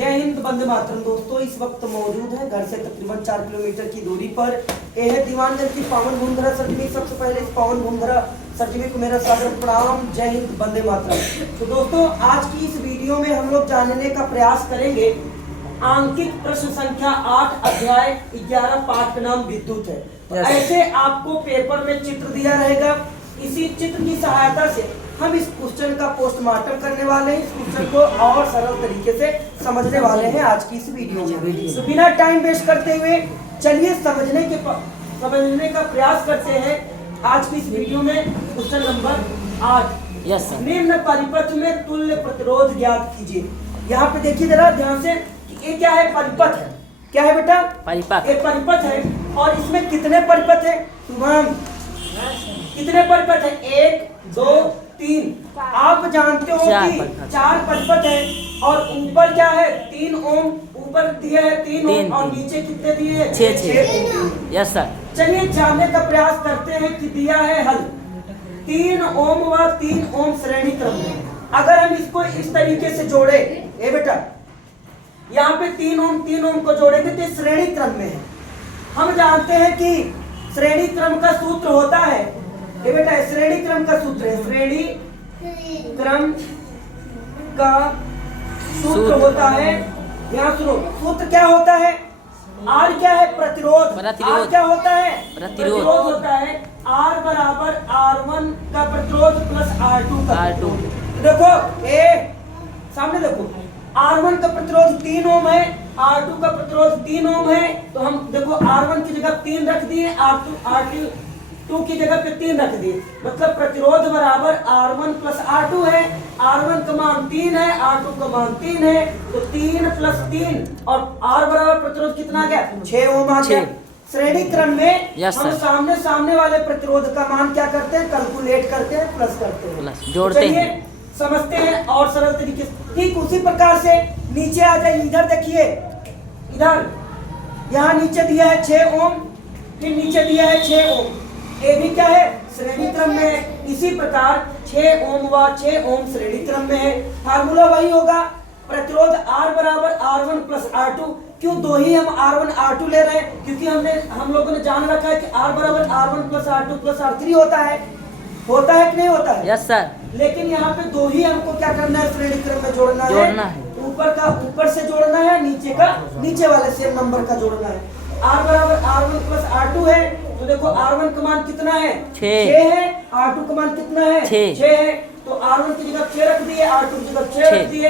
जय हिंद, वंदे मातरम। दोस्तों इस वक्त मौजूद है घर से तकरीबन 4 किलोमीटर की दूरी पर यह है दीवानगंज की पावन भूमधरा सतमी। सबसे पहले इस पावन भूमधरा सतमी को मेरा सादर प्रणाम। जय हिंद, वंदे मातरम। तो दोस्तों आज की इस वीडियो में हम लोग जानने का प्रयास करेंगे आंकिक प्रश्न संख्या 8 अध्याय 11 पाठ का नाम विद्युत है। ऐसे आपको पेपर में चित्र दिया रहेगा। इसी चित्र की सहायता से हम इस क्वेश्चन का पोस्टमार्टम करने वाले हैं। इस क्वेश्चन को और सरल तरीके से समझने वाले हैं आज की इस वीडियो में। तो बिना टाइम वेस्ट करते हुए चलिए समझने का प्रयास करते हैं आज की इस वीडियो में। Question number 8। निम्न परिपथ में तुल्य प्रतिरोध ज्ञात कीजिए। यहाँ पे देखिए जरा ध्यान से, ये क्या है? परिपथ है। क्या है बेटा? परिपथ। एक परिपथ है और इसमें कितने परिपथ है? शुभम कितने परिपथ है? 1 2 3। आप जानते हो कि 4 परिपथ है और ऊपर क्या है? 3 ओम ऊपर दिए है 3 ओम और नीचे कितने दिए हैं? 6। Yes sir. चलिए जानने का प्रयास करते हैं कि दिया है हल 3 ओम व 3 ओम श्रेणी क्रम में। अगर हम इसको इस तरीके से जोड़े, ए बेटा यहाँ पे 3 ओम को जोड़ेंगे तो श्रेणी क्रम में है। हम जानते हैं कि श्रेणी क्रम का सूत्र होता है, ये बेटा श्रेणी क्रम का सूत्र है। श्रेणी क्रम का सूत्र होता है, यहाँ सुनो, सूत्र क्या होता है? आर क्या है? प्रतिरोध। आर क्या होता है? प्रतिरोध होता है। आर बराबर R1 का प्रतिरोध प्लस R2 का। देखो सामने देखो, R1 का प्रतिरोध 3 ओम है, R2 का प्रतिरोध 3 ओम है। तो हम देखो R1 की जगह 3 रख दिए, R2 की जगह पे 3 रख दिए। मतलब प्रतिरोध बराबर R1 प्लस R2 है। R1 का मान 3 है, R2 का मान 3 है, तो 3 प्लस 3 और R बराबर प्रतिरोध कितना आ गया? 6 ओम आ गया। श्रेणी क्रम में हम सामने वाले प्रतिरोध का मान क्या करते हैं? कैलकुलेट करते हैं, प्लस करते हैं, जोड़ते हैं। समझते हैं और सरल तरीके से। ठीक उसी प्रकार से नीचे आ जाए, इधर देखिए, इधर यहाँ नीचे दिया है 6 ओम, फिर नीचे दिया है 6 ओम। ये भी क्या है? श्रेणी क्रम में है। इसी प्रकार 6 ओम व 6 ओम श्रेणी क्रम में है। फार्मूला वही होगा, प्रतिरोध R बराबर R1 प्लस R2। क्यों दो ही हम R1 R2 ले रहे हैं? क्योंकि हम लोगों ने जान रखा है कि R बराबर R1 plus R2 plus R3 होता है कि नहीं होता है? Yes sir. लेकिन यहाँ पे दो ही हमको क्या करना है? श्रेणी क्रम में जोड़ना है। ऊपर का ऊपर से जोड़ना है, नीचे का नीचे वाले सेम नंबर का जोड़ना है। R बराबर R1 प्लस R2 है, तो देखो R1 का मान कितना है? 6 है। R2 का मान कितना है? 6 है। तो R1 की जगह 6 रख दिए, R2 की जगह 6 रख दिए।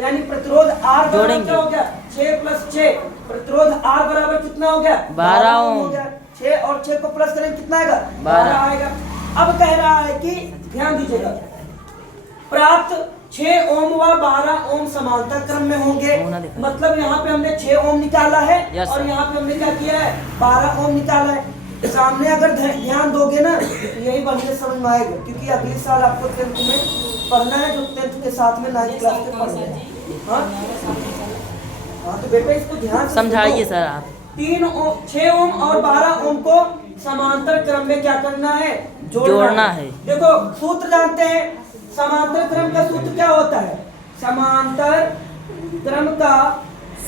यानी प्रतिरोध R बराबर क्या हो गया? 6 प्लस 6। प्रतिरोध R बराबर कितना हो गया? 12 ओम हो गया। 6 और 6 को प्लस करें कितना आएगा? 12 आएगा। अब कह रहा है कि ध्यान दीजिएगा, प्राप्त 6 ओम व 12 ओम समांतर क्रम में होंगे। मतलब यहाँ पे हमने 6 ओम निकाला है और यहाँ पे हमने क्या किया है? 12 ओम निकाला है। सामने अगर ध्यान दोगे ना तो यही बढ़िया समझ में आएगा, क्योंकि अगले साल आपको 10th में पढ़ना है, जो 10th के साथ में 9th क्लास में पढ़ना है। हाँ तो बेटा इसको ध्यान समझाइए सर आप। 6 ओम और 12 ओम को समांतर क्रम में क्या करना है? जोड़ना है। देखो सूत्र जानते हैं, समांतर क्रम का सूत्र क्या होता है? समांतर क्रम का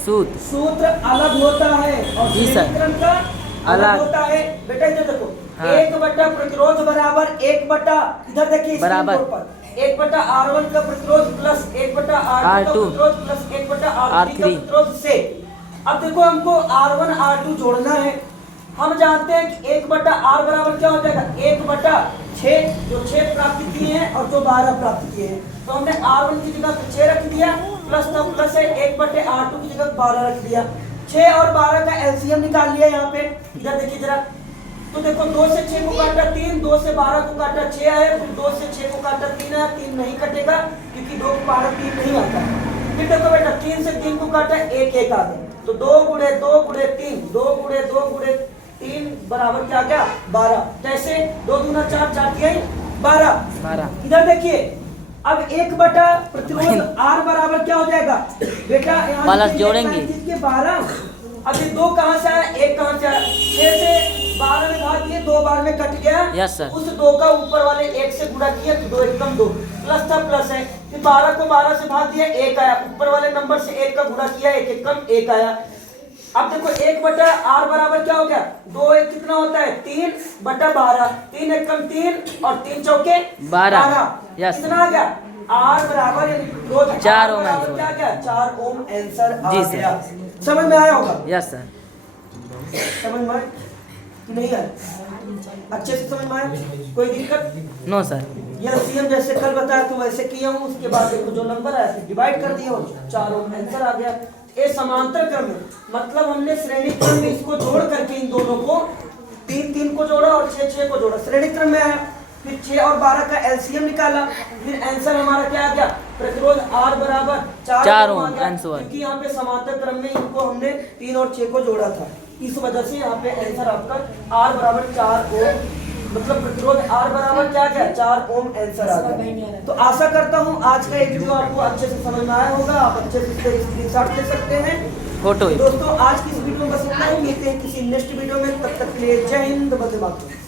सूत्र अलग होता है और श्रेणी क्रम का अलग होता है। बेटा इधर देखो, 1 बटा प्रतिरोध बराबर 1 बटा, इधर देखिए बराबर 1 बटा R1 का प्रतिरोध प्लस 1 बटा R2 का प्रतिरोध प्लस 1 बटा R3 का प्रतिरोध से। अब देखो हमको R1 R2 जोड़ना है। हम जानते हैं कि 1 बटा R बराबर क्या हो जाएगा? 1 बटा 6, जो 6 प्राप्त किए हैं और जो 12 प्राप्त किए हैं। तो हमने R1 की जगह 6 रख दिया, प्लस तो प्लस है 1 बटे R2 की जगह 12 रख दिया। 6 और 12 का एलसीएम निकाल लिया यहाँ पे। इधर देखिए जरा, तो देखो 2 से 6 को काटा 3, 2 से 12 को काटा 6 है, फिर 2 से 6 को काटा 3 है। 3 नहीं कटेगा क्योंकि 2 को 12 3 नहीं आता। फिर देखो बेटा 3 से 3 को काटा 1 1 आ गया, तो 2 गुणे 2 गुणे 3, 2 गुणे 2 गुणे 3 बराबर क्या गया? 12। कैसे? 2 दूना 4, 4 किया 12। इधर देखिए, अब 1 बटा प्रतिरोध R बराबर क्या हो जाएगा? बेटा यहाँ जोड़ेंगे 12। अब ये 2 कहाँ से आया? 1 कहाँ से आया? 6 से 12 में भाग दिए, 2 बार में कट गया। Yes sir. उस 2 का ऊपर वाले 1 से गुणा किया तो 2 एकम 2, प्लस था प्लस है। फिर 12 को 12 से भाग दिया, 1 आया, ऊपर वाले नंबर से 1 का गुणा किया, 1 एकम 1 आया। अब देखो 1 बटा r बराबर क्या हो गया, 2 1 कितना होता है 3 बटा 12, 3 एकम 3 और 3 चौके 12। यस। कितना आ गया r बराबर 4 ओम बराबर क्या आ गया 4 ओम आंसर आ जी सर। गया। समझ में आया होगा? Yes sir. समझ में आया कि नहीं आया? अच्छे से समझ में आया? कोई दिक्कत? No sir. ये सीएम जैसे कल बताया तो वैसे किया हूँ। उसके बाद देखो जो नंबर आया फिर डिवाइड कर दिया और 4 ओम आंसर आ गया। ये समांतर क्रम है, मतलब हमने श्रेणी क्रम में इसको जोड़ करके इन दोनों को 3 3 को जोड़ा और 6 6 को जोड़ा, श्रेणी क्रम में आया। फिर 6 और 12 का एलसीएम निकाला, फिर आंसर हमारा क्या आ गया, प्रतिरोध R बराबर 4 ओम आ गया, क्योंकि यहाँ पे समांतर क्रम में इनको हमने 3 और 6 को जोड़ा था। इस वजह से यहाँ पे आंसर आपका R बराबर 4 ओम, मतलब प्रतिरोध R बराबर क्या गया 4 ओम आंसर आ गया। तो आशा करता हूँ आज का ये वीडियो आपको अच्छे से समझ में आया होगा। आप अच्छे से स्क्रीनशॉट ले सकते हैं। फोटो दोस्तों आज की इस वीडियो में बस इतना ही, मिलते हैं किसी नेक्स्ट वीडियो में, तब तक के लिए जय हिंद, वंदे मातरम।